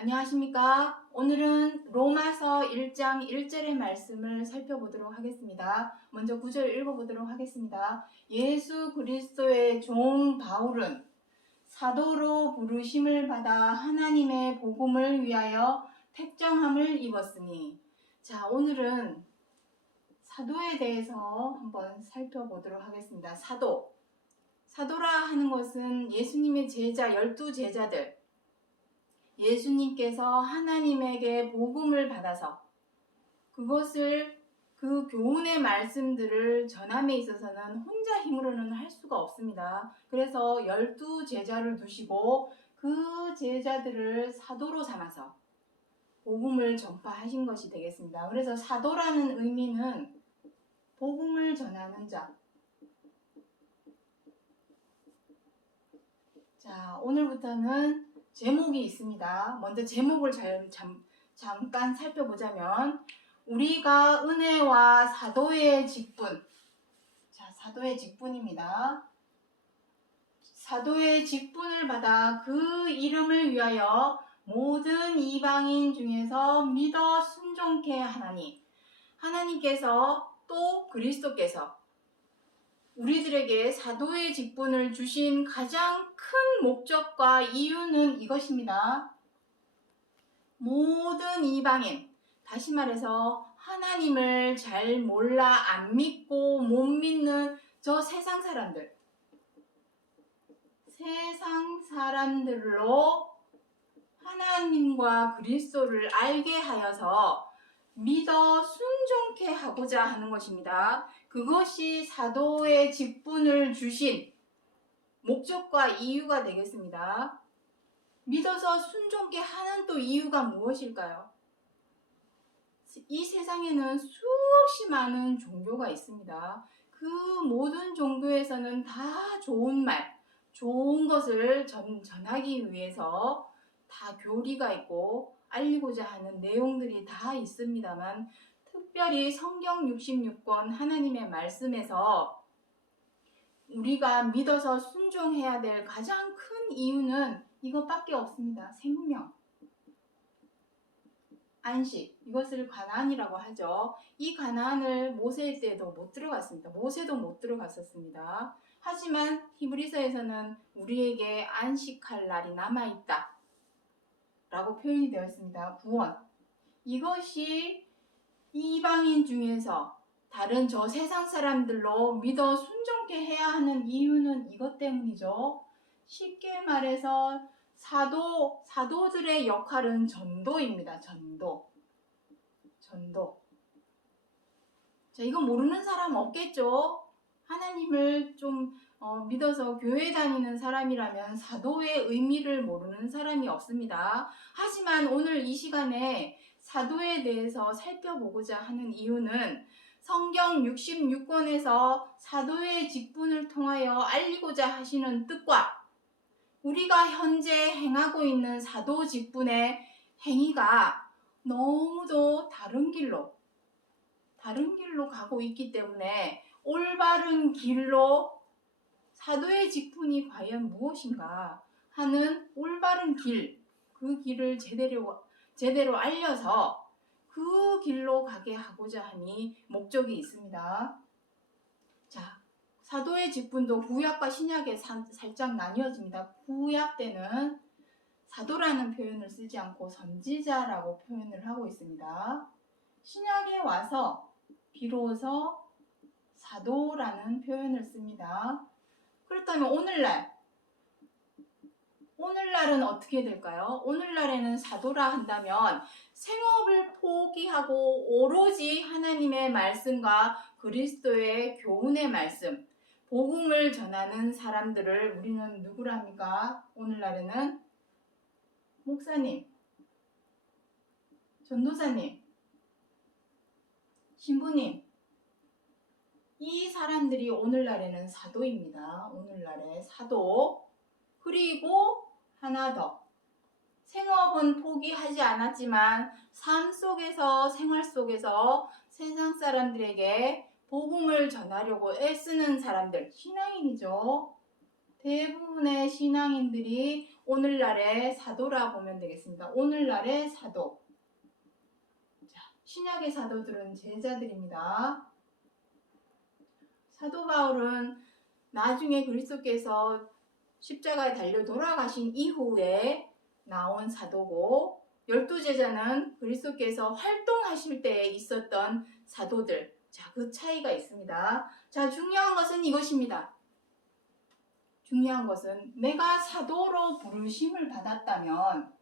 안녕하십니까? 오늘은 로마서 1장 1절의 말씀을 살펴보도록 하겠습니다. 먼저 9절 읽어보도록 하겠습니다. 예수 그리스도의 종 바울은 사도로 부르심을 받아 하나님의 복음을 위하여 택정함을 입었으니. 자, 오늘은 사도에 대해서 한번 살펴보도록 하겠습니다. 사도라 하는 것은 예수님의 제자, 12제자들, 예수님께서 하나님에게 복음을 받아서 그 교훈의 말씀들을 전함에 있어서는 혼자 힘으로는 할 수가 없습니다. 그래서 12제자를 두시고 그 제자들을 사도로 삼아서 복음을 전파하신 것이 되겠습니다. 그래서 사도라는 의미는 복음을 전하는 자. 자, 오늘부터는 제목이 있습니다. 먼저 제목을 잠깐 살펴보자면, 우리가 은혜와 사도의 직분. 자, 사도의 직분입니다. 사도의 직분을 받아 그 이름을 위하여 모든 이방인 중에서 믿어 순종케 하나니, 하나님께서 또 그리스도께서 우리들에게 사도의 직분을 주신 가장 큰 목적과 이유는 이것입니다. 모든 이방인, 다시 말해서 하나님을 잘 몰라 안 믿고 못 믿는 저 세상 사람들로 하나님과 그리스도를 알게 하여서 믿어 순종케 하고자 하는 것입니다. 그것이 사도의 직분을 주신 목적과 이유가 되겠습니다. 믿어서 순종케 하는 또 이유가 무엇일까요? 이 세상에는 수없이 많은 종교가 있습니다. 그 모든 종교에서는 다 좋은 말, 좋은 것을 전하기 위해서 다 교리가 있고 알리고자 하는 내용들이 다 있습니다만, 특별히 성경 66권 하나님의 말씀에서 우리가 믿어서 순종해야 될 가장 큰 이유는 이것밖에 없습니다. 생명, 안식, 이것을 가나안이라고 하죠. 이 가나안을 모세 때도 못 들어갔습니다. 모세도 못 들어갔었습니다. 하지만 히브리서에서는 우리에게 안식할 날이 남아있다 라고 표현이 되어 있습니다. 구원. 이것이 이방인 중에서 다른 저 세상 사람들로 믿어 순종케 해야 하는 이유는 이것 때문이죠. 쉽게 말해서 사도들의 역할은 전도입니다. 전도. 자, 이거 모르는 사람 없겠죠? 하나님을 좀 믿어서 교회 다니는 사람이라면 사도의 의미를 모르는 사람이 없습니다. 하지만 오늘 이 시간에 사도에 대해서 살펴보고자 하는 이유는 성경 66권에서 사도의 직분을 통하여 알리고자 하시는 뜻과 우리가 현재 행하고 있는 사도 직분의 행위가 너무도 다른 길로 가고 있기 때문에 올바른 길로 사도의 직분이 과연 무엇인가 하는 올바른 길, 그 길을 제대로 알려서 그 길로 가게 하고자 하니 목적이 있습니다. 자, 사도의 직분도 구약과 신약에 살짝 나뉘어집니다. 구약 때는 사도라는 표현을 쓰지 않고 선지자라고 표현을 하고 있습니다. 신약에 와서 비로소 사도라는 표현을 씁니다. 그렇다면 오늘날은 어떻게 될까요? 오늘날에는 사도라 한다면 생업을 포기하고 오로지 하나님의 말씀과 그리스도의 교훈의 말씀, 복음을 전하는 사람들을 우리는 누구라 합니까? 오늘날에는 목사님, 전도사님, 신부님, 이 사람들이 오늘날에는 사도입니다. 오늘날의 사도. 그리고 하나 더, 생업은 포기하지 않았지만 삶 속에서, 생활 속에서 세상 사람들에게 복음을 전하려고 애쓰는 사람들, 신앙인이죠. 대부분의 신앙인들이 오늘날의 사도라 보면 되겠습니다. 오늘날의 사도. 자, 신약의 사도들은 제자들입니다. 사도 바울은 나중에 그리스도께서 십자가에 달려 돌아가신 이후에 나온 사도고, 12제자는 그리스도께서 활동하실 때에 있었던 사도들. 자, 그 차이가 있습니다. 자, 중요한 것은 이것입니다. 중요한 것은 내가 사도로 부르심을 받았다면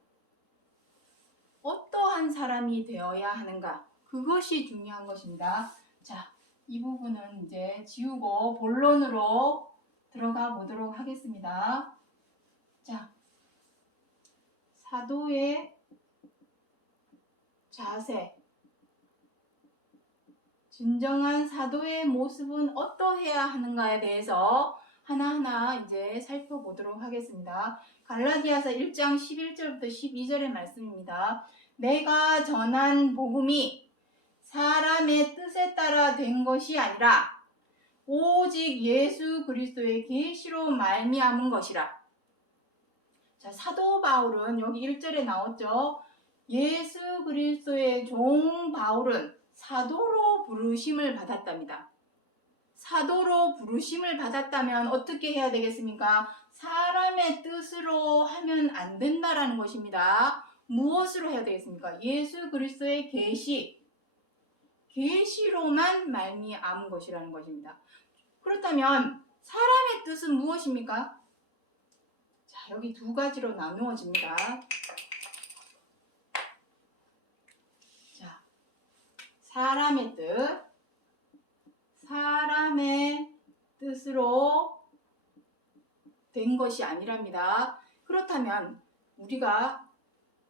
어떠한 사람이 되어야 하는가? 그것이 중요한 것입니다. 자, 이 부분은 이제 지우고 본론으로 들어가 보도록 하겠습니다. 자, 사도의 자세, 진정한 사도의 모습은 어떠해야 하는가에 대해서 하나하나 이제 살펴보도록 하겠습니다. 갈라디아서 1장 11절부터 12절의 말씀입니다. 내가 전한 복음이 사람의 뜻에 따라 된 것이 아니라 오직 예수 그리스도의 계시로 말미암은 것이라. 자, 사도 바울은 여기 1절에 나왔죠. 예수 그리스도의 종 바울은 사도로 부르심을 받았답니다. 사도로 부르심을 받았다면 어떻게 해야 되겠습니까? 사람의 뜻으로 하면 안 된다라는 것입니다. 무엇으로 해야 되겠습니까? 예수 그리스도의 계시로만 말미암은 것이라는 것입니다. 그렇다면 사람의 뜻은 무엇입니까? 자, 여기 두 가지로 나누어집니다. 자, 사람의 뜻으로 된 것이 아니랍니다. 그렇다면 우리가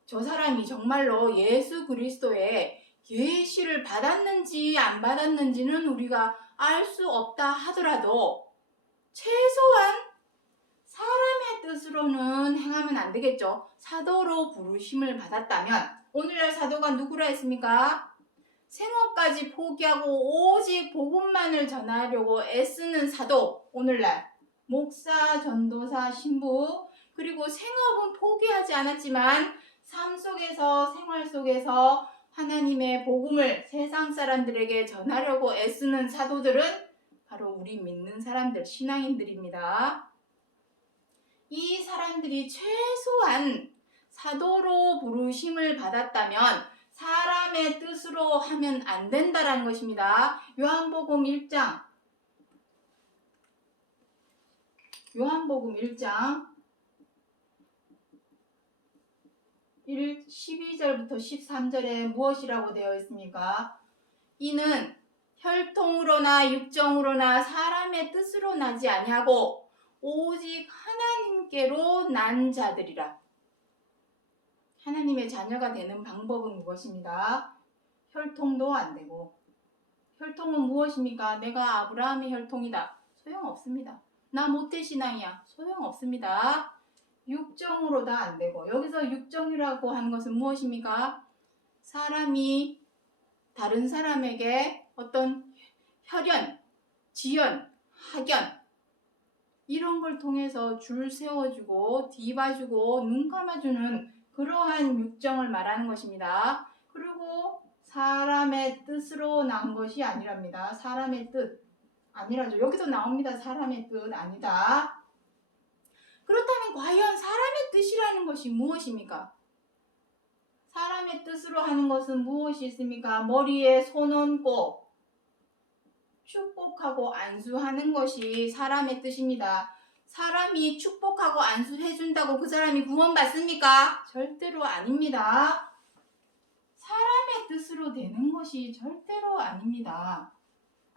저 사람이 정말로 예수 그리스도의 계시를 받았는지 안 받았는지는 우리가 알 수 없다 하더라도 최소한 사람의 뜻으로는 행하면 안 되겠죠. 사도로 부르심을 받았다면 오늘날 사도가 누구라 했습니까? 생업까지 포기하고 오직 복음만을 전하려고 애쓰는 사도, 오늘날 목사, 전도사, 신부, 그리고 생업은 포기하지 않았지만 삶 속에서, 생활 속에서 하나님의 복음을 세상 사람들에게 전하려고 애쓰는 사도들은 바로 우리 믿는 사람들, 신앙인들입니다. 이 사람들이 최소한 사도로 부르심을 받았다면 사람의 뜻으로 하면 안 된다라는 것입니다. 요한복음 1장 12절부터 13절에 무엇이라고 되어 있습니까? 이는 혈통으로나 육정으로나 사람의 뜻으로 나지 아니하고 오직 하나님께로 난 자들이라. 하나님의 자녀가 되는 방법은 무엇입니다? 혈통도 안 되고. 혈통은 무엇입니까? 내가 아브라함의 혈통이다. 소용없습니다. 나 모태신앙이야. 소용없습니다. 육정으로도 안 되고. 여기서 육정이라고 하는 것은 무엇입니까? 사람이 다른 사람에게 어떤 혈연, 지연, 학연 이런 걸 통해서 줄 세워주고 뒤봐주고 눈 감아주는 그러한 육정을 말하는 것입니다. 그리고 사람의 뜻으로 난 것이 아니랍니다. 사람의 뜻 아니라죠. 여기도 나옵니다. 사람의 뜻 아니다. 그렇다면 과연 사람의 뜻이라는 것이 무엇입니까? 사람의 뜻으로 하는 것은 무엇이 있습니까? 머리에 손 얹고 축복하고 안수하는 것이 사람의 뜻입니다. 사람이 축복하고 안수해준다고 그 사람이 구원받습니까? 절대로 아닙니다. 사람의 뜻으로 되는 것이 절대로 아닙니다.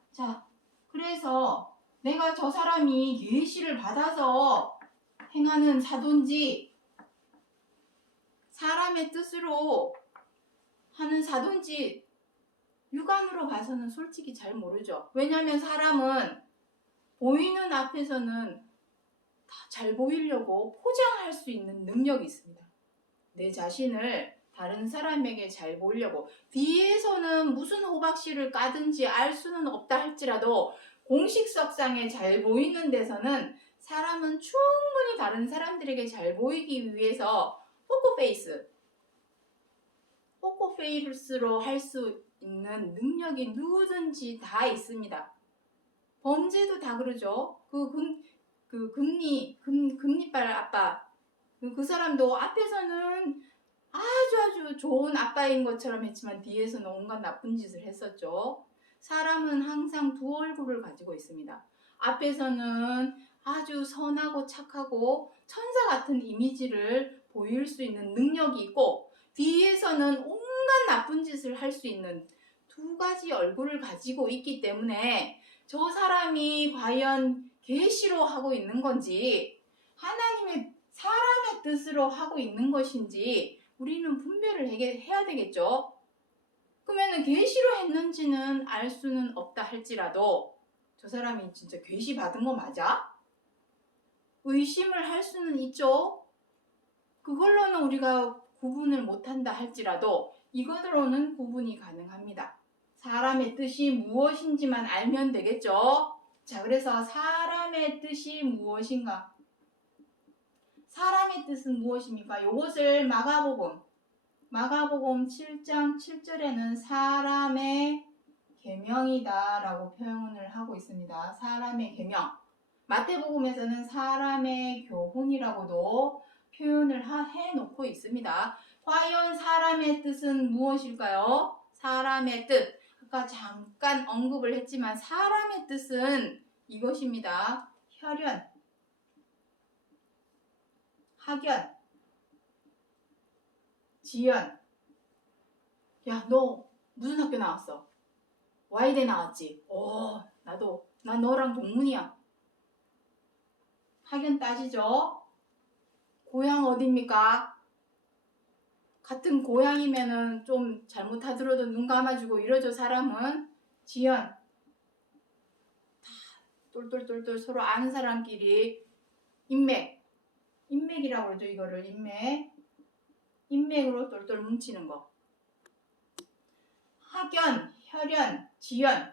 자, 그래서 내가 저 사람이 계시를 받아서 행하는 사도인지 사람의 뜻으로 하는 사도인지 육안으로 봐서는 솔직히 잘 모르죠. 왜냐하면 사람은 보이는 앞에서는 다 잘 보이려고 포장할 수 있는 능력이 있습니다. 내 자신을 다른 사람에게 잘 보이려고. 뒤에서는 무슨 호박씨를 까든지 알 수는 없다 할지라도 공식석상에 잘 보이는 데서는 사람은 충분히 다른 사람들에게 잘 보이기 위해서 포커페이스로 할 수 있는 능력이 누구든지 다 있습니다. 범죄도 다 그러죠. 금리빨 아빠. 그 사람도 앞에서는 아주 좋은 아빠인 것처럼 했지만 뒤에서는 온갖 나쁜 짓을 했었죠. 사람은 항상 두 얼굴을 가지고 있습니다. 앞에서는 아주 선하고 착하고 천사 같은 이미지를 보일 수 있는 능력이 있고 뒤에서는 온갖 나쁜 짓을 할 수 있는 두 가지 얼굴을 가지고 있기 때문에 저 사람이 과연 계시로 하고 있는 건지 하나님의 사람의 뜻으로 하고 있는 것인지 우리는 분별을 해야 되겠죠. 그러면 계시로 했는지는 알 수는 없다 할지라도 저 사람이 진짜 계시 받은 거 맞아? 의심을 할 수는 있죠. 그걸로는 우리가 구분을 못한다 할지라도 이것으로는 구분이 가능합니다. 사람의 뜻이 무엇인지만 알면 되겠죠. 자, 그래서 사람의 뜻이 무엇인가? 사람의 뜻은 무엇입니까? 이것을 마가복음 7장 7절에는 사람의 계명이다 라고 표현을 하고 있습니다. 사람의 계명. 마태복음에서는 사람의 교훈이라고도 표현을 해놓고 있습니다. 과연 사람의 뜻은 무엇일까요? 사람의 뜻. 아까 잠깐 언급을 했지만 사람의 뜻은 이것입니다. 혈연, 학연, 지연. 야, 너 무슨 학교 나왔어? 와이대 나왔지? 난 너랑 동문이야. 학연 따지죠? 고향 어딥니까? 같은 고향이면은 좀 잘못하더라도 눈 감아주고 이러죠. 사람은. 지연. 다 똘똘똘똘 서로 아는 사람끼리 인맥이라고 그러죠. 이거를 인맥으로 똘똘 뭉치는 거. 학연, 혈연, 지연.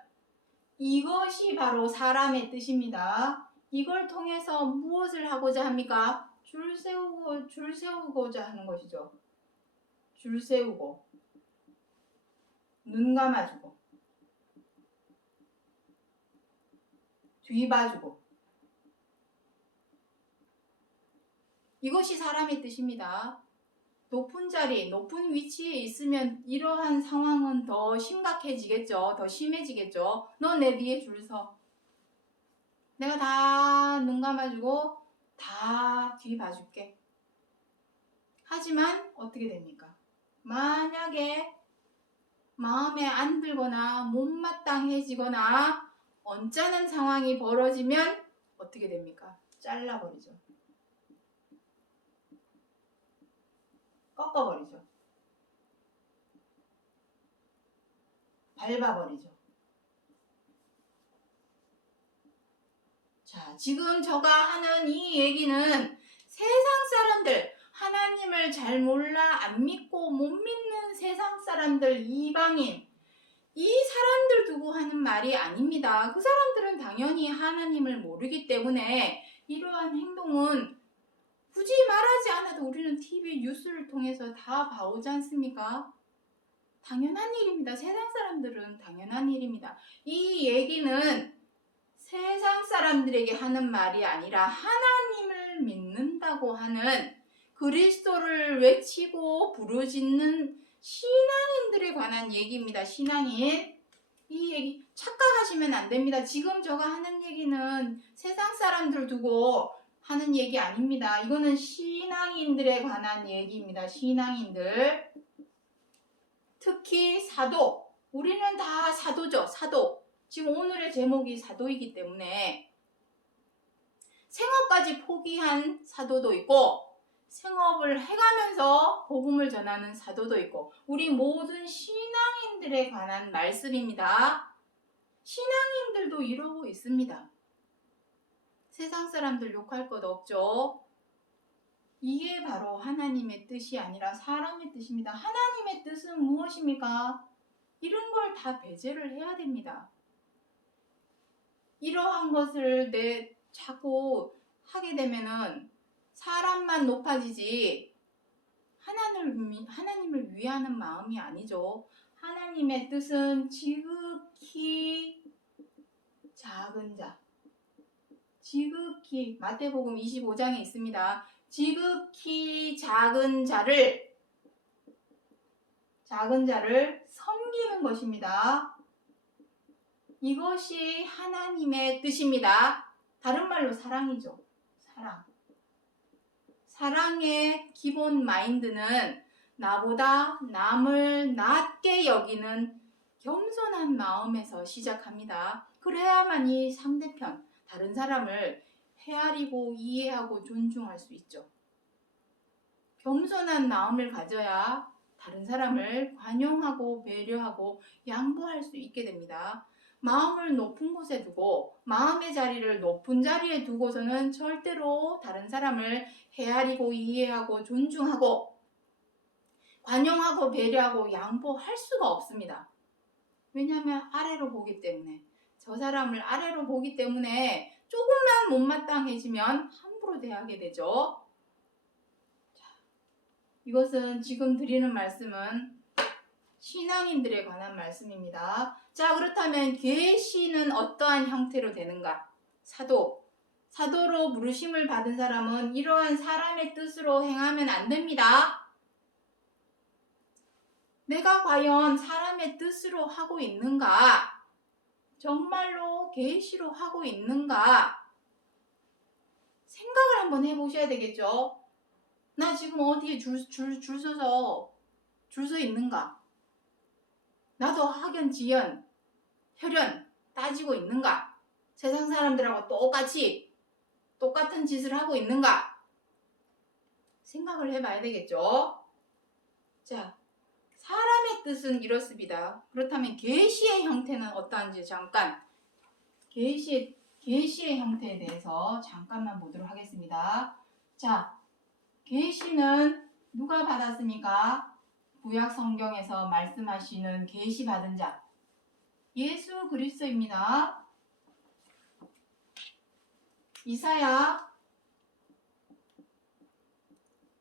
이것이 바로 사람의 뜻입니다. 이걸 통해서 무엇을 하고자 합니까? 줄 세우고자 하는 것이죠. 줄 세우고, 눈 감아주고, 뒤 봐주고. 이것이 사람의 뜻입니다. 높은 자리, 높은 위치에 있으면 이러한 상황은 더 심각해지겠죠. 더 심해지겠죠. 너 내 뒤에 줄 서. 내가 다 눈 감아주고 다 뒤 봐줄게. 하지만 어떻게 됩니까? 만약에 마음에 안 들거나 못마땅해지거나 언짢은 상황이 벌어지면 어떻게 됩니까? 잘라버리죠. 꺾어버리죠. 밟아버리죠. 자, 지금 제가 하는 이 얘기는 세상 사람들, 하나님을 잘 몰라 안 믿고 못 믿는 세상 사람들, 이방인, 이 사람들 두고 하는 말이 아닙니다. 그 사람들은 당연히 하나님을 모르기 때문에 이러한 행동은 굳이 말하지 않아도 우리는 TV 뉴스를 통해서 다 봐오지 않습니까? 당연한 일입니다. 세상 사람들은 당연한 일입니다. 이 얘기는 세상 사람들에게 하는 말이 아니라 하나님을 믿는다고 하는 그리스도를 외치고 부르짖는 신앙인들에 관한 얘기입니다. 신앙인. 이 얘기 착각하시면 안 됩니다. 지금 제가 하는 얘기는 세상 사람들 두고 하는 얘기 아닙니다. 이거는 신앙인들에 관한 얘기입니다. 신앙인들. 특히 사도. 우리는 다 사도죠. 사도. 지금 오늘의 제목이 사도이기 때문에 생업까지 포기한 사도도 있고 생업을 해가면서 복음을 전하는 사도도 있고 우리 모든 신앙인들에 관한 말씀입니다. 신앙인들도 이러고 있습니다. 세상 사람들 욕할 것 없죠. 이게 바로 하나님의 뜻이 아니라 사람의 뜻입니다. 하나님의 뜻은 무엇입니까? 이런 걸 다 배제를 해야 됩니다. 이러한 것을 자꾸 하게 되면은 사람만 높아지지 하나님을 위하는 마음이 아니죠. 하나님의 뜻은 지극히 작은 자, 지극히 마태복음 25장에 있습니다. 지극히 작은 자를 섬기는 것입니다. 이것이 하나님의 뜻입니다. 다른 말로 사랑이죠. 사랑의 기본 마인드는 나보다 남을 낮게 여기는 겸손한 마음에서 시작합니다. 그래야만 이 상대편, 다른 사람을 헤아리고 이해하고 존중할 수 있죠. 겸손한 마음을 가져야 다른 사람을 관용하고 배려하고 양보할 수 있게 됩니다. 마음을 높은 곳에 두고 마음의 자리를 높은 자리에 두고서는 절대로 다른 사람을 헤아리고 이해하고 존중하고 관용하고 배려하고 양보할 수가 없습니다. 왜냐하면 아래로 보기 때문에, 저 사람을 아래로 보기 때문에 조금만 못마땅해지면 함부로 대하게 되죠. 이것은 지금 드리는 말씀은 신앙인들에 관한 말씀입니다. 자, 그렇다면 계시는 어떠한 형태로 되는가? 사도로 부르심을 받은 사람은 이러한 사람의 뜻으로 행하면 안 됩니다. 내가 과연 사람의 뜻으로 하고 있는가? 정말로 계시로 하고 있는가? 생각을 한번 해보셔야 되겠죠. 나 지금 어디에 줄 서 있는가? 나도 학연, 지연, 혈연 따지고 있는가? 세상 사람들하고 똑같은 짓을 하고 있는가? 생각을 해봐야 되겠죠. 자, 사람의 뜻은 이렇습니다. 그렇다면 계시의 형태는 어떠한지 잠깐 계시의 형태에 대해서 잠깐만 보도록 하겠습니다. 자, 계시는 누가 받았습니까? 구약 성경에서 말씀하시는 계시 받은 자 예수 그리스도입니다. 이사야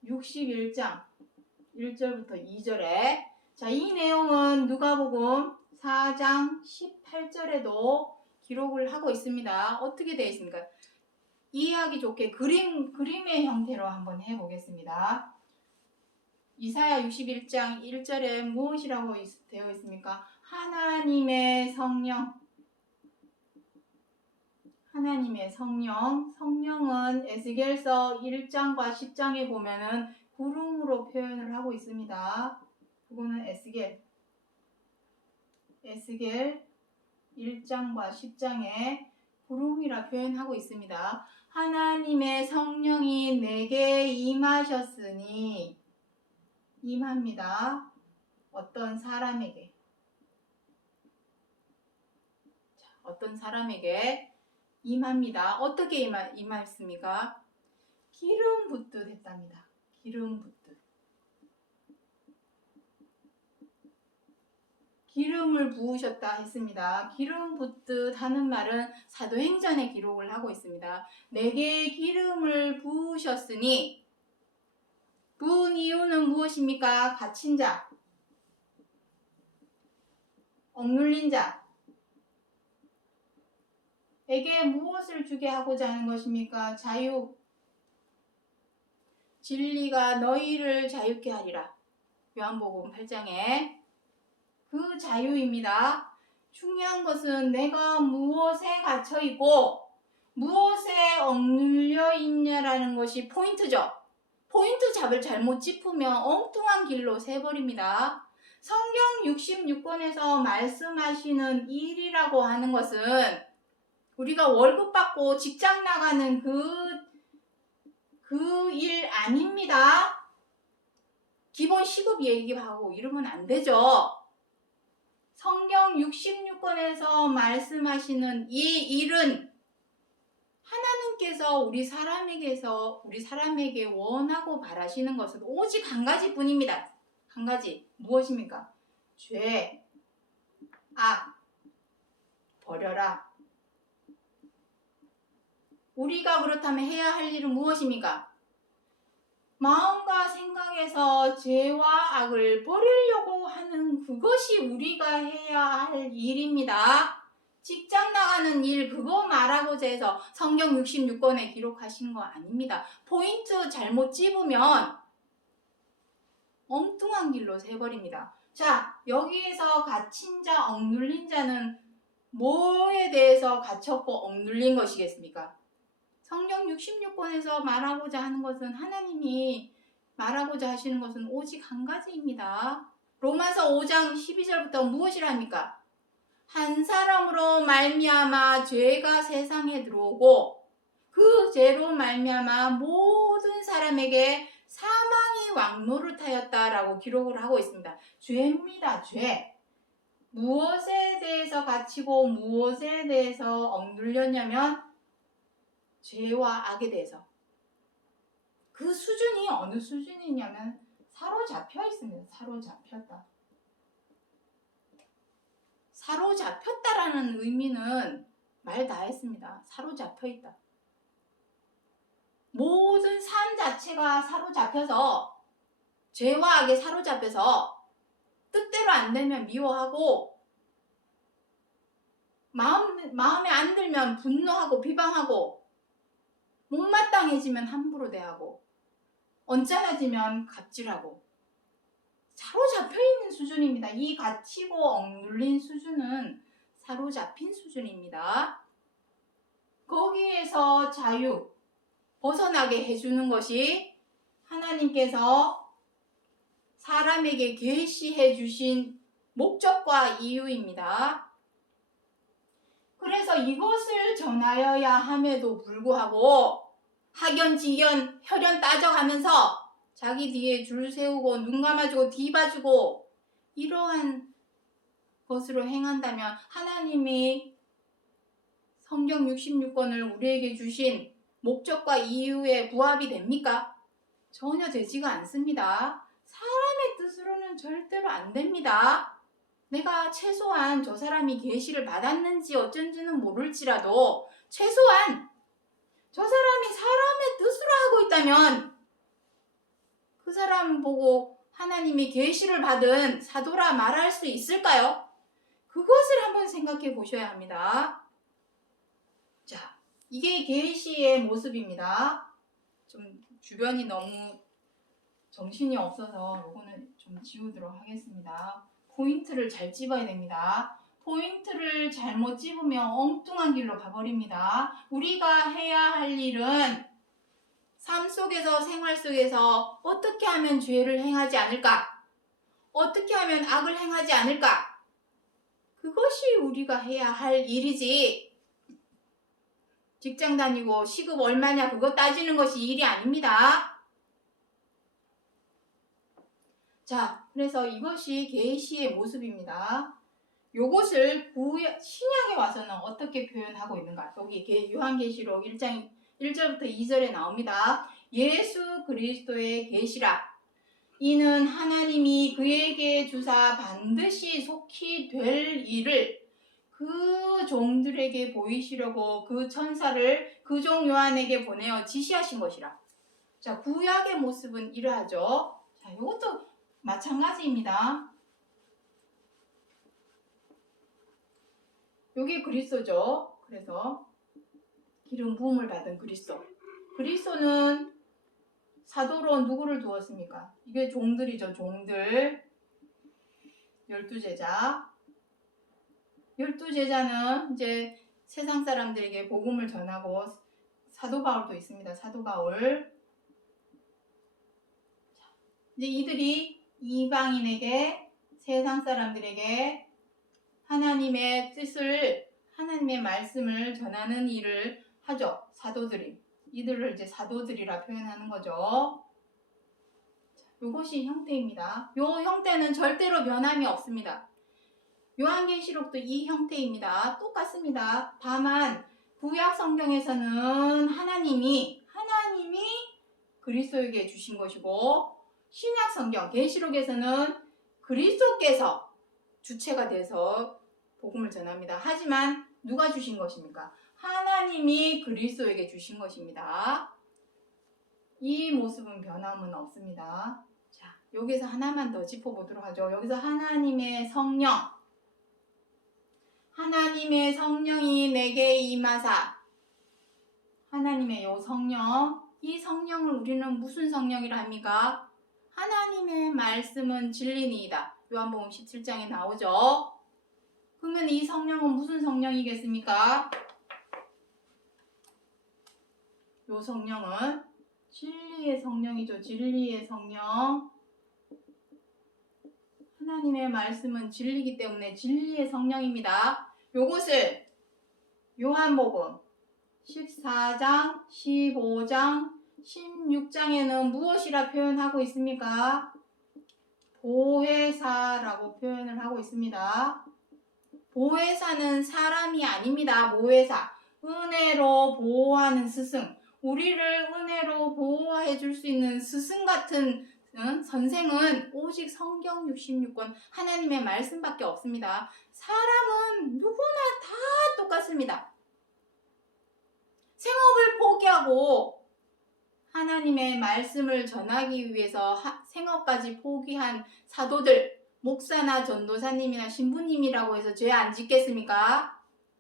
61장 1절부터 2절에 자, 이 내용은 누가복음 4장 18절에도 기록을 하고 있습니다. 어떻게 되어 있습니까? 이해하기 좋게 그림의 형태로 한번 해보겠습니다. 이사야 61장 1절에 무엇이라고 되어 있습니까? 하나님의 성령은 에스겔서 1장과 10장에 보면은 구름으로 표현을 하고 있습니다. 그거는 에스겔 1장과 10장에 구름이라 표현하고 있습니다. 하나님의 성령이 내게 임하셨으니 임합니다. 어떤 사람에게 임합니다. 어떻게 임했습니까? 기름 붓듯 했답니다. 기름 붓듯. 기름을 부으셨다 했습니다. 기름 붓듯 하는 말은 사도행전에 기록을 하고 있습니다. 내게 기름을 부으셨으니 부은 이유는 무엇입니까? 갇힌 자, 억눌린 자에게 무엇을 주게 하고자 하는 것입니까? 자유. 진리가 너희를 자유케 하리라. 요한복음 8장에 그 자유입니다. 중요한 것은 내가 무엇에 갇혀 있고 무엇에 억눌려 있냐라는 것이 포인트죠. 포인트 잡을 잘못 짚으면 엉뚱한 길로 새버립니다. 성경 66권에서 말씀하시는 일이라고 하는 것은 우리가 월급 받고 직장 나가는 그 일 아닙니다. 기본 시급 얘기하고 이러면 안 되죠. 성경 66권에서 말씀하시는 이 일은 하나님께서 우리 사람에게 원하고 바라시는 것은 오직 한 가지뿐입니다. 한 가지. 무엇입니까? 죄, 악, 버려라. 우리가 그렇다면 해야 할 일은 무엇입니까? 마음과 생각에서 죄와 악을 버리려고 하는 그것이 우리가 해야 할 일입니다. 직장 나가는 일 그거 말하고자 해서 성경 66권에 기록하신 거 아닙니다. 포인트 잘못 집으면 엉뚱한 길로 새버립니다. 자, 여기에서 갇힌 자, 억눌린 자는 뭐에 대해서 갇혔고 억눌린 것이겠습니까? 성경 66권에서 말하고자 하는 것은 하나님이 말하고자 하시는 것은 오직 한 가지입니다. 로마서 5장 12절부터 무엇이라 합니까? 한 사람으로 말미암아 죄가 세상에 들어오고 그 죄로 말미암아 모든 사람에게 사망이 왕노릇하였다라고 기록을 하고 있습니다. 죄입니다. 죄. 무엇에 대해서 갇히고 무엇에 대해서 억눌렸냐면 죄와 악에 대해서. 그 수준이 어느 수준이냐면 사로잡혀 있습니다. 사로잡혔다. 사로잡혔다라는 의미는 말 다 했습니다. 사로잡혀 있다. 모든 삶 자체가 사로잡혀서 죄와 악에 사로잡혀서 뜻대로 안 되면 미워하고 마음에 안 들면 분노하고 비방하고 못마땅해지면 함부로 대하고 언짢아지면 갑질하고 사로잡혀 있는 수준입니다. 이 갇히고 억눌린 수준은 사로잡힌 수준입니다. 거기에서 자유, 벗어나게 해주는 것이 하나님께서 사람에게 계시해 주신 목적과 이유입니다. 그래서 이것을 전하여야 함에도 불구하고 학연, 직연, 혈연 따져가면서 자기 뒤에 줄 세우고 눈 감아주고 뒤봐주고 이러한 것으로 행한다면 하나님이 성경 66권을 우리에게 주신 목적과 이유에 부합이 됩니까? 전혀 되지가 않습니다. 사람의 뜻으로는 절대로 안 됩니다. 내가 최소한 저 사람이 계시를 받았는지 어쩐지는 모를지라도 최소한 저 사람이 사람의 뜻으로 하고 있다면 그 사람 보고 하나님이 계시를 받은 사도라 말할 수 있을까요? 그것을 한번 생각해 보셔야 합니다. 자, 이게 계시의 모습입니다. 좀 주변이 너무 정신이 없어서 이거는 좀 지우도록 하겠습니다. 포인트를 잘 집어야 됩니다. 포인트를 잘못 집으면 엉뚱한 길로 가버립니다. 우리가 해야 할 일은 삶 속에서 생활 속에서 어떻게 하면 죄를 행하지 않을까? 어떻게 하면 악을 행하지 않을까? 그것이 우리가 해야 할 일이지. 직장 다니고 시급 얼마냐 그거 따지는 것이 일이 아닙니다. 자, 그래서 이것이 계시의 모습입니다. 요것을 신약에 와서는 어떻게 표현하고 있는가? 여기 요한계시록 1장 1절부터 2절에 나옵니다. 예수 그리스도의 계시라. 이는 하나님이 그에게 주사 반드시 속히 될 일을 그 종들에게 보이시려고 그 천사를 그 종 요한에게 보내어 지시하신 것이라. 자, 구약의 모습은 이러하죠. 자, 이것도 마찬가지입니다. 여기 그리스도죠. 그래서 기름 부음을 받은 그리스도. 그리스도는 사도로 누구를 두었습니까? 이게 종들이죠. 종들. 12제자. 12제자는 이제 세상 사람들에게 복음을 전하고 사도 바울도 있습니다. 사도 바울. 이제 이들이 이방인에게 세상 사람들에게 하나님의 뜻을 하나님의 말씀을 전하는 일을 하죠. 사도들이. 이들을 이제 사도들이라 표현하는 거죠. 이것이 형태입니다. 이 형태는 절대로 변함이 없습니다. 요한계시록도 이 형태입니다. 똑같습니다. 다만 구약 성경에서는 하나님이 그리스도에게 주신 것이고 신약 성경 계시록에서는 그리스도께서 주체가 돼서 복음을 전합니다. 하지만 누가 주신 것입니까? 하나님이 그리스도에게 주신 것입니다. 이 모습은 변함은 없습니다. 자, 여기서 하나만 더 짚어보도록 하죠. 여기서 하나님의 성령이 내게 임하사, 하나님의 요 성령, 이 성령을 우리는 무슨 성령이라 합니까? 하나님의 말씀은 진리니이다. 요한복음 17장에 나오죠. 그러면 이 성령은 무슨 성령이겠습니까? 요 성령은 진리의 성령이죠. 진리의 성령. 하나님의 말씀은 진리이기 때문에 진리의 성령입니다. 요것을 요한복음 14장, 15장, 16장에는 무엇이라 표현하고 있습니까? 보혜사라고 표현을 하고 있습니다. 보혜사는 사람이 아닙니다. 보혜사. 은혜로 보호하는 스승. 우리를 은혜로 보호해 줄 수 있는 스승 같은 선생은 오직 성경 66권 하나님의 말씀밖에 없습니다. 사람은 누구나 다 똑같습니다. 생업을 포기하고 하나님의 말씀을 전하기 위해서 생업까지 포기한 사도들, 목사나 전도사님이나 신부님이라고 해서 죄 안 짓겠습니까?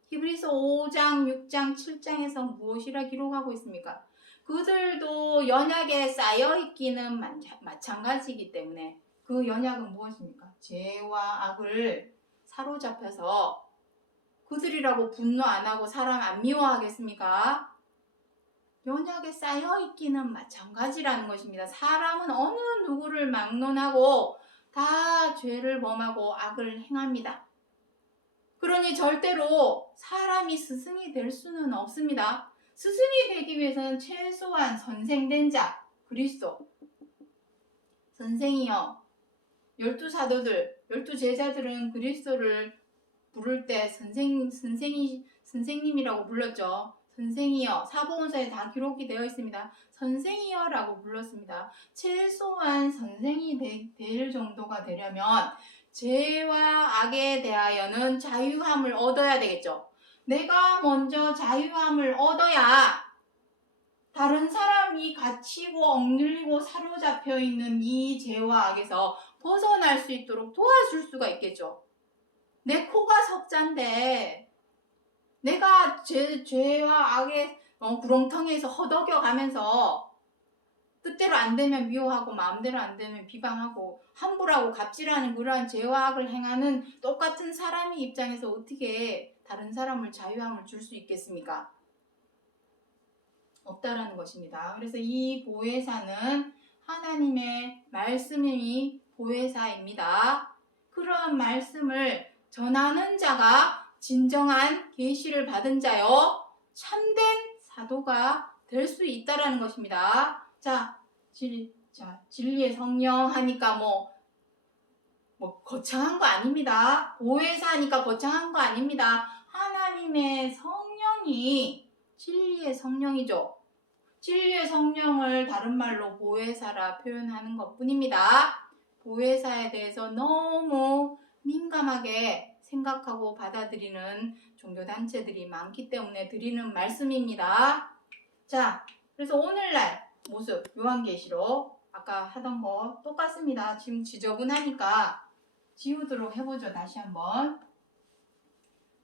히브리서 5장, 6장, 7장에서 무엇이라 기록하고 있습니까? 그들도 연약에 쌓여있기는 마찬가지이기 때문에 그 연약은 무엇입니까? 죄와 악을 사로잡혀서 그들이라고 분노 안 하고 사람 안 미워하겠습니까? 연약에 쌓여있기는 마찬가지라는 것입니다. 사람은 어느 누구를 막론하고 다 죄를 범하고 악을 행합니다. 그러니 절대로 사람이 스승이 될 수는 없습니다. 스승이 되기 위해서는 최소한 선생된 자, 그리스도. 선생이여, 12사도들, 12제자들은 그리스도를 부를 때 선생님이라고 불렀죠. 선생이여, 사복음서에 다 기록이 되어 있습니다. 선생이여라고 불렀습니다. 최소한 선생이 될 정도가 되려면 죄와 악에 대하여는 자유함을 얻어야 되겠죠. 내가 먼저 자유함을 얻어야 다른 사람이 갇히고 억눌리고 사로잡혀 있는 이 죄와 악에서 벗어날 수 있도록 도와줄 수가 있겠죠. 내 코가 석잔데 내가 죄와 악의 구렁텅이에서 허덕여 가면서 뜻대로 안 되면 미워하고 마음대로 안 되면 비방하고 함부로하고 갑질하는 그러한 죄와 악을 행하는 똑같은 사람의 입장에서 어떻게 다른 사람을 자유함을 줄 수 있겠습니까? 없다라는 것입니다. 그래서 이 보혜사는 하나님의 말씀이 보혜사입니다. 그러한 말씀을 전하는 자가 진정한 계시를 받은 자요, 참된 사도가 될 수 있다라는 것입니다. 자, 진리의 성령 하니까 뭐 거창한 거 아닙니다. 보혜사 하니까 거창한 거 아닙니다. 하나님의 성령이 진리의 성령이죠. 진리의 성령을 다른 말로 보혜사라 표현하는 것 뿐입니다. 보혜사에 대해서 너무 민감하게 생각하고 받아들이는 종교단체들이 많기 때문에 드리는 말씀입니다. 자, 그래서 오늘날 모습, 요한계시록 아까 하던 거 똑같습니다. 지금 지저분하니까 지우도록 해보죠. 다시 한번.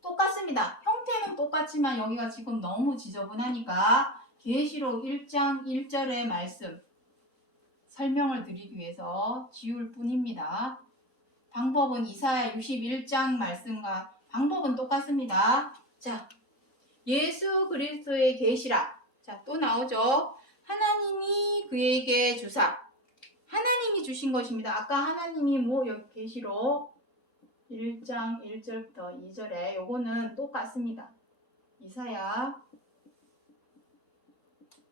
똑같습니다. 형태는 똑같지만 여기가 지금 너무 지저분하니까 계시록 1장 1절의 말씀 설명을 드리기 위해서 지울 뿐입니다. 방법은 이사야 61장 말씀과 방법은 똑같습니다. 자, 예수 그리스도의 계시라. 자, 또 나오죠. 하나님이 그에게 주사. 하나님이 주신 것입니다. 아까 하나님이 여기 계시록 1장 1절부터 2절에 요거는 똑같습니다. 이사야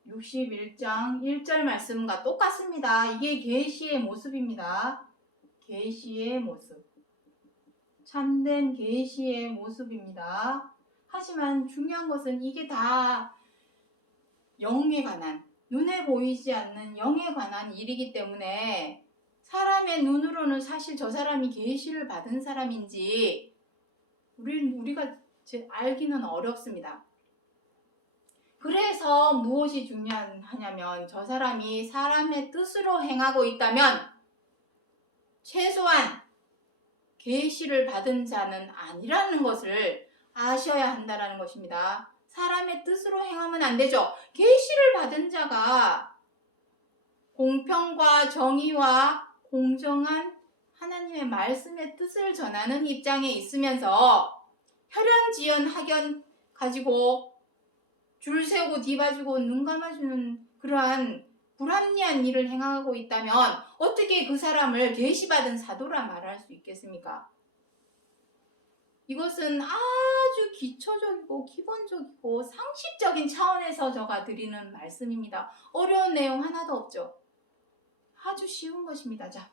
61장 1절 말씀과 똑같습니다. 이게 계시의 모습입니다. 계시의 모습. 참된 계시의 모습입니다. 하지만 중요한 것은 이게 다 영에 관한, 눈에 보이지 않는 영에 관한 일이기 때문에 사람의 눈으로는 사실 저 사람이 계시를 받은 사람인지 우리가 알기는 어렵습니다. 그래서 무엇이 중요하냐면 저 사람이 사람의 뜻으로 행하고 있다면 최소한 계시를 받은 자는 아니라는 것을 아셔야 한다는 것입니다. 사람의 뜻으로 행하면 안 되죠. 계시를 받은 자가 공평과 정의와 공정한 하나님의 말씀의 뜻을 전하는 입장에 있으면서 혈연지연 학연 가지고 줄 세우고 뒤봐주고 눈 감아주는 그러한 불합리한 일을 행하고 있다면 어떻게 그 사람을 계시받은 사도라 말할 수 있겠습니까? 이것은 아주 기초적이고 기본적이고 상식적인 차원에서 제가 드리는 말씀입니다. 어려운 내용 하나도 없죠. 아주 쉬운 것입니다. 자,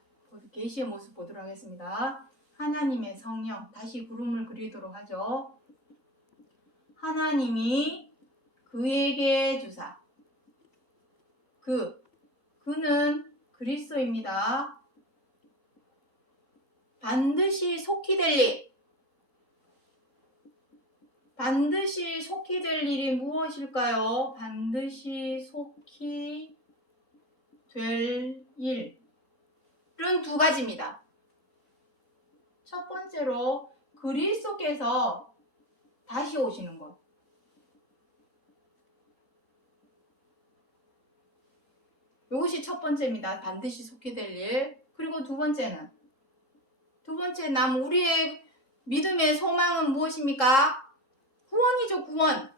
계시의 모습 보도록 하겠습니다. 하나님의 성령, 다시 구름을 그리도록 하죠. 하나님이 그에게 주사, 그는 그리스도입니다. 반드시 속히 될 일, 반드시 속히 될 일이 무엇일까요? 반드시 속히 될 일은 두 가지입니다. 첫 번째로 그리스도께서 다시 오시는 것. 이것이 첫 번째입니다. 반드시 속히 될 일. 그리고 두 번째 우리의 믿음의 소망은 무엇입니까? 구원이죠, 구원.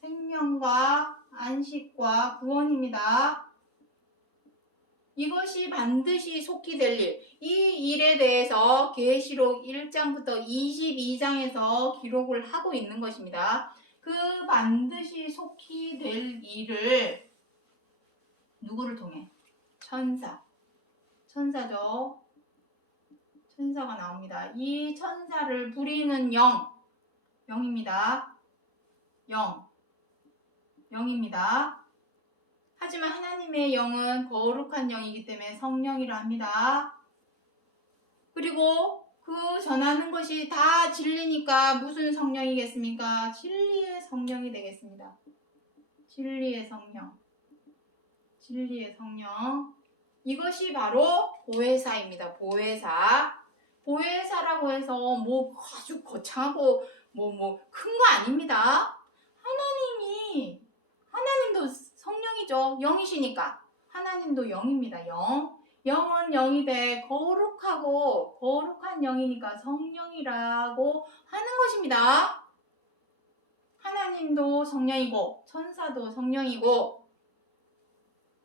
생명과 안식과 구원입니다. 이것이 반드시 속히 될 일. 이 일에 대해서 계시록 1장부터 22장에서 기록을 하고 있는 것입니다. 그 반드시 속히 될 일을 누구를 통해? 천사죠. 천사가 나옵니다. 이 천사를 부리는 영입니다. 영입니다. 하지만 하나님의 영은 거룩한 영이기 때문에 성령이라 합니다. 그리고 그 전하는 것이 다 진리니까 무슨 성령이겠습니까? 진리의 성령이 되겠습니다. 진리의 성령. 이것이 바로 보혜사입니다. 보혜사라고 해서 뭐 아주 거창하고 큰 거 아닙니다. 하나님도 성령이죠. 영이시니까. 하나님도 영입니다. 영은 영이되 거룩한 영이니까 성령이라고 하는 것입니다. 하나님도 성령이고 천사도 성령이고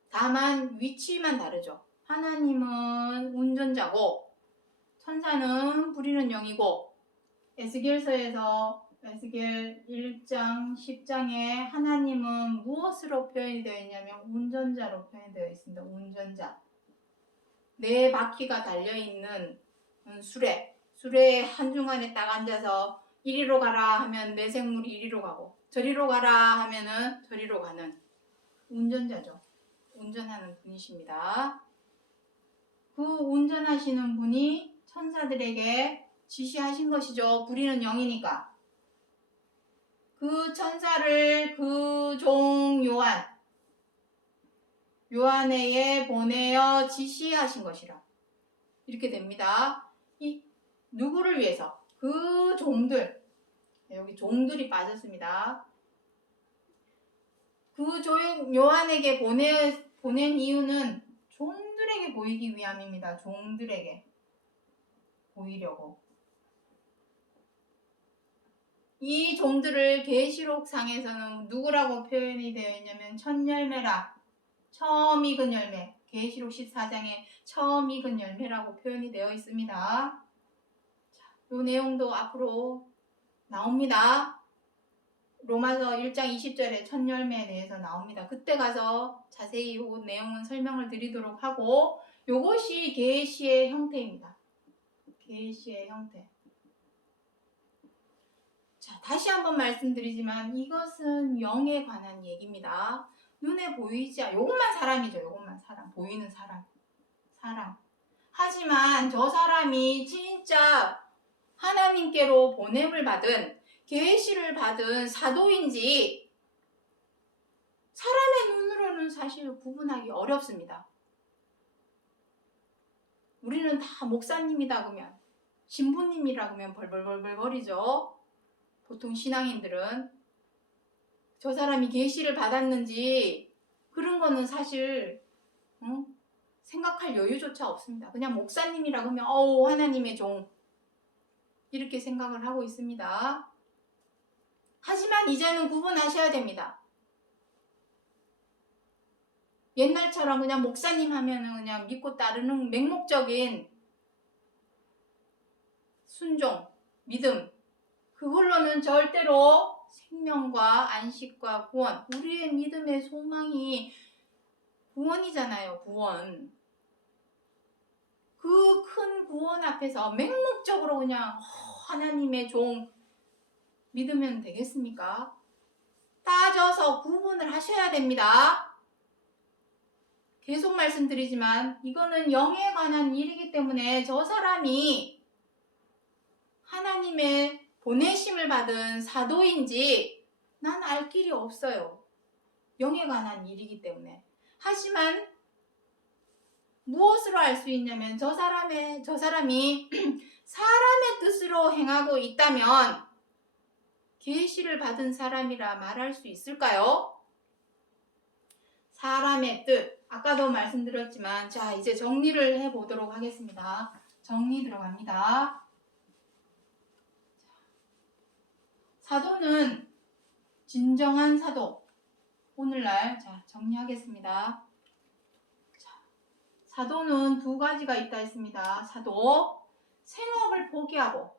다만 위치만 다르죠. 하나님은 운전자고 천사는 부리는 영이고 에스겔서에서 에스겔 1장 10장에 하나님은 무엇으로 표현이 되어 있냐면 운전자로 표현되어 있습니다. 운전자. 네 바퀴가 달려있는 수레의 한중간에 딱 앉아서 이리로 가라 하면 내 생물이 이리로 가고 저리로 가라 하면은 저리로 가는 운전자죠. 운전하는 분이십니다. 그 운전하시는 분이 천사들에게 지시하신 것이죠. 부리는 영이니까. 그 천사를 그 종 요한에게 보내어 지시하신 것이라. 이렇게 됩니다. 누구를 위해서? 그 종들. 여기 종들이 빠졌습니다. 그 요한에게 보낸 이유는 종들에게 보이기 위함입니다. 종들에게 보이려고. 이 종들을 계시록상에서는 누구라고 표현이 되어 있냐면 첫 열매라. 처음 익은 열매. 계시록 14장에 처음 익은 열매라고 표현이 되어 있습니다. 이 내용도 앞으로 나옵니다. 로마서 1장 20절에 첫 열매에 대해서 나옵니다. 그때 가서 자세히 이 내용은 설명을 드리도록 하고 이것이 계시의 형태입니다. 계시의 형태. 자, 다시 한번 말씀드리지만 이것은 영에 관한 얘기입니다. 눈에 보이지 않아. 요것만 사람이죠. 요것만 사람. 보이는 사람. 하지만 저 사람이 진짜 하나님께로 보냄을 받은 계시를 받은 사도인지 사람의 눈으로는 사실 구분하기 어렵습니다. 우리는 다 목사님이다 그러면, 신부님이라 그러면 벌벌벌벌 거리죠. 보통 신앙인들은 저 사람이 계시를 받았는지 그런 거는 사실 생각할 여유조차 없습니다. 그냥 목사님이라 그러면 하나님의 종 이렇게 생각을 하고 있습니다. 하지만 이제는 구분하셔야 됩니다. 옛날처럼 그냥 목사님 하면은 그냥 믿고 따르는 맹목적인 순종, 믿음, 그걸로는 절대로 생명과 안식과 구원, 우리의 믿음의 소망이 구원이잖아요. 구원. 그 큰 구원 앞에서 맹목적으로 그냥 하나님의 종 믿으면 되겠습니까? 따져서 구분을 하셔야 됩니다. 계속 말씀드리지만 이거는 영에 관한 일이기 때문에 저 사람이 하나님의 보내심을 받은 사도인지 난 알 길이 없어요. 영에 관한 일이기 때문에. 하지만 무엇으로 알 수 있냐면 저 사람이 사람의 뜻으로 행하고 있다면 계시를 받은 사람이라 말할 수 있을까요? 사람의 뜻, 아까도 말씀드렸지만 자 이제 정리를 해보도록 하겠습니다. 정리 들어갑니다. 사도는 진정한 사도. 오늘날 자 정리하겠습니다. 사도는 두 가지가 있다 했습니다. 사도, 생업을 포기하고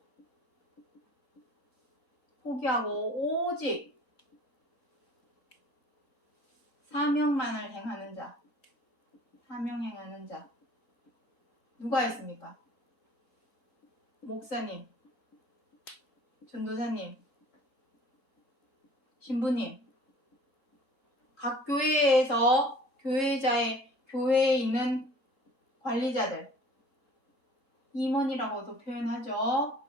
오직 사명만을 행하는 자. 사명 행하는 자. 누가 있습니까? 목사님, 전도사님, 신부님, 각 교회에서 교회에 있는 관리자들, 임원이라고도 표현하죠.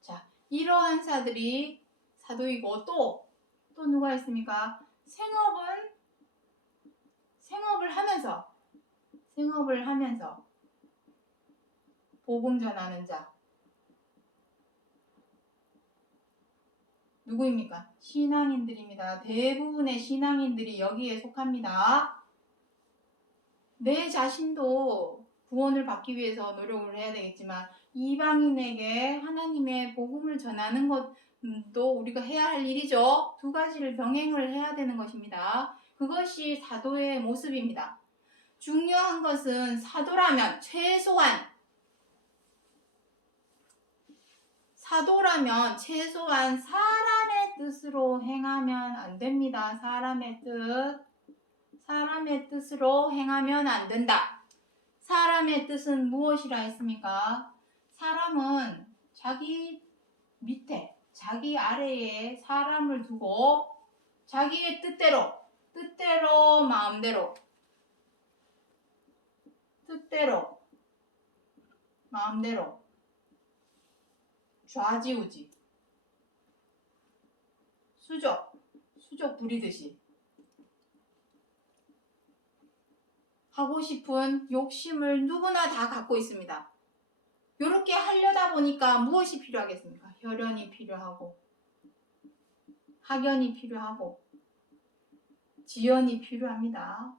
자, 이러한 사들이 사도이고 또 누가 있습니까? 생업을 하면서 복음 전하는 자. 누구입니까? 신앙인들입니다. 대부분의 신앙인들이 여기에 속합니다. 내 자신도 구원을 받기 위해서 노력을 해야 되겠지만 이방인에게 하나님의 복음을 전하는 것도 우리가 해야 할 일이죠. 두 가지를 병행을 해야 되는 것입니다. 그것이 사도의 모습입니다. 중요한 것은 사도라면 최소한 사람의 뜻으로 행하면 안 됩니다. 사람의 뜻으로 행하면 안 된다. 사람의 뜻은 무엇이라 했습니까? 사람은 자기 밑에, 자기 아래에 사람을 두고 자기의 뜻대로, 마음대로 좌지우지, 수족 부리듯이 하고 싶은 욕심을 누구나 다 갖고 있습니다. 이렇게 하려다 보니까 무엇이 필요하겠습니까? 혈연이 필요하고, 학연이 필요하고, 지연이 필요합니다.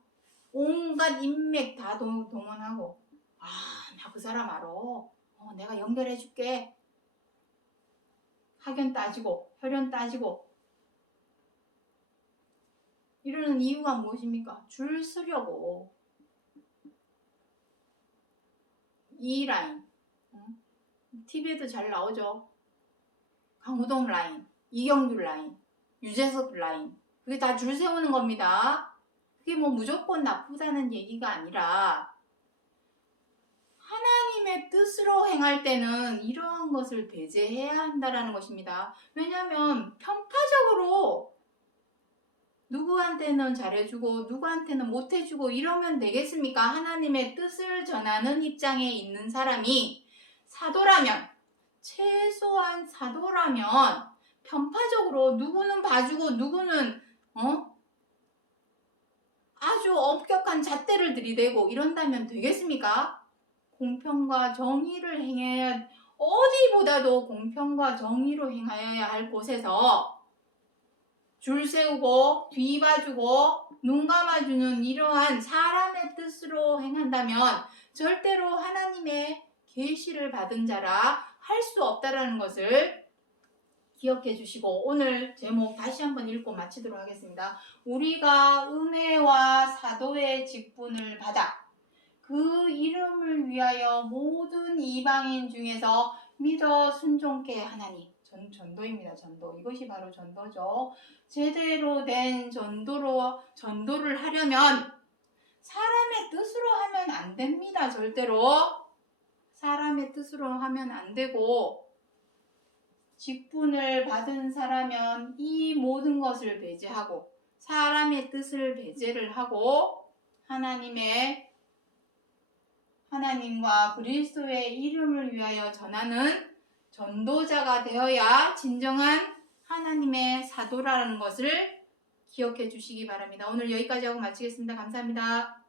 온갖 인맥 다 동원하고, 나 그 사람 알아. 내가 연결해줄게. 학연 따지고, 혈연 따지고. 이러는 이유가 무엇입니까? 줄 서려고. 이 라인. TV에도 잘 나오죠. 강호동 라인, 이경률 라인, 유재석 라인. 그게 다 줄 세우는 겁니다. 그게 뭐 무조건 나쁘다는 얘기가 아니라 하나님의 뜻으로 행할 때는 이러한 것을 배제해야 한다는 것입니다. 왜냐하면 편파적으로 누구한테는 잘해주고 누구한테는 못해주고 이러면 되겠습니까? 하나님의 뜻을 전하는 입장에 있는 사람이 최소한 사도라면 편파적으로 누구는 봐주고 누구는 아주 엄격한 잣대를 들이대고 이런다면 되겠습니까? 공평과 정의를 행해야, 어디보다도 공평과 정의로 행하여야 할 곳에서 줄 세우고 뒤 봐주고 눈 감아주는 이러한 사람의 뜻으로 행한다면 절대로 하나님의 계시를 받은 자라 할 수 없다라는 것을 기억해 주시고, 오늘 제목 다시 한번 읽고 마치도록 하겠습니다. 우리가 은혜와 사도의 직분을 받아 그 이름을 위하여 모든 이방인 중에서 믿어 순종케 하나니. 전도입니다. 전도. 이것이 바로 전도죠. 제대로 된 전도를 하려면 사람의 뜻으로 하면 안 됩니다. 절대로. 사람의 뜻으로 하면 안 되고, 직분을 받은 사람은 이 모든 것을 배제하고 사람의 뜻을 배제를 하고 하나님과 그리스도의 이름을 위하여 전하는 전도자가 되어야 진정한 하나님의 사도라는 것을 기억해 주시기 바랍니다. 오늘 여기까지 하고 마치겠습니다. 감사합니다.